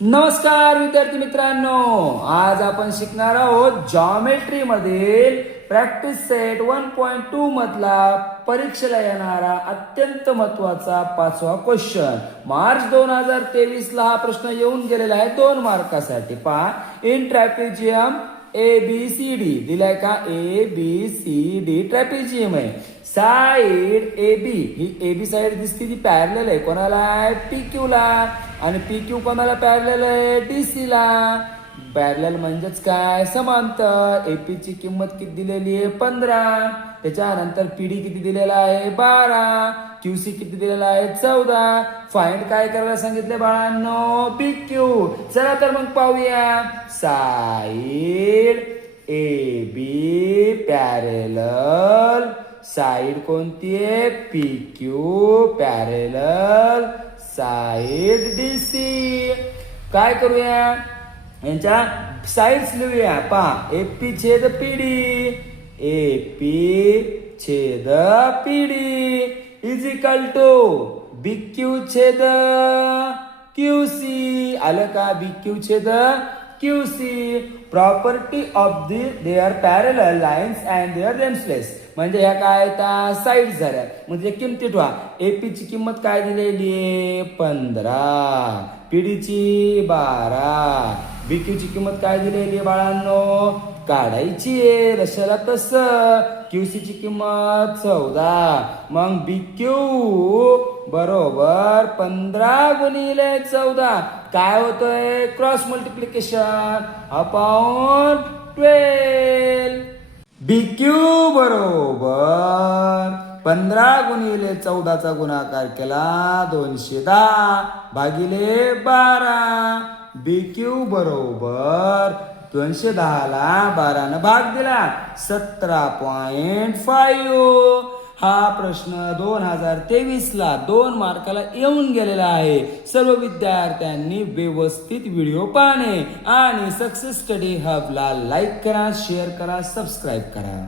नमस्कार विद्यार्थी मित्रांनो, आज आपण शिकणार आहोत जॉमेट्री मधील प्रॅक्टिस सेट 1.2 मधला परीक्षेला येणारा अत्यंत महत्वाचा 5वा क्वेश्चन. मार्च 2023 ला हा प्रश्न येऊन गेलेला आहे 2 मार्कासाठी. पहा, इन ट्रॅपेजियम ABCD दिलाय का? ABCD ट्रॅपेजियम आहे. साइड AB, ही AB साइड दिसते ती पॅरलल आहे. कोणाला आहे? PQ ला. आणि PQ कोणाला पॅरलल आहे? DC ला. पॅरलल म्हणजेच काय? समांतर. AP ची किंमत किती दिलेली आहे? 15. त्याच्यानंतर PD किती दिलेला आहे? 12. QC किती दिलेला आहे? 14. फाइंड काय करायला सांगितले बाळांनो? PQ. चला तर मग पाहूया. Side AB parallel. साइड कोणती आहे? PQ parallel side DC. काय करूया? यांच्या साइड्स लिहूया. पहा, AP छेद PD, AP छेद PD is equal to BQ छेद QC. आलं का? BQ छेद QC. Property of their parallel lines and their lengths. म्हणजे ह्या काय आहेत? साइड झाल्या. म्हणजे किमती ठेवा. AP ची किंमत काय दिलेली आहे? 15. PD ची 12. BQ ची किंमत काय दिलेली आहे बाळांनो? काढायची आहे रशाला तसं. QC ची किंमत 14. मग BQ बरोबर 15 गुणिले 14 काय होतोय? Cross multiplication upon 12. BQ बरोबर 15 गुणिले 14 चा गुणाकार केला 210 भागिले 12. BQ बरोबर 210 ला 12 ने भाग दिला 17.5. हा प्रश्न 2023 ला 2 मार्काला येऊन गेलेला आहे. सर्व विद्यार्थ्यांनी व्यवस्थित व्हिडिओ पाहणे आणि सक्सेस स्टडी हबला लाईक करा, शेअर करा, सबस्क्राईब करा.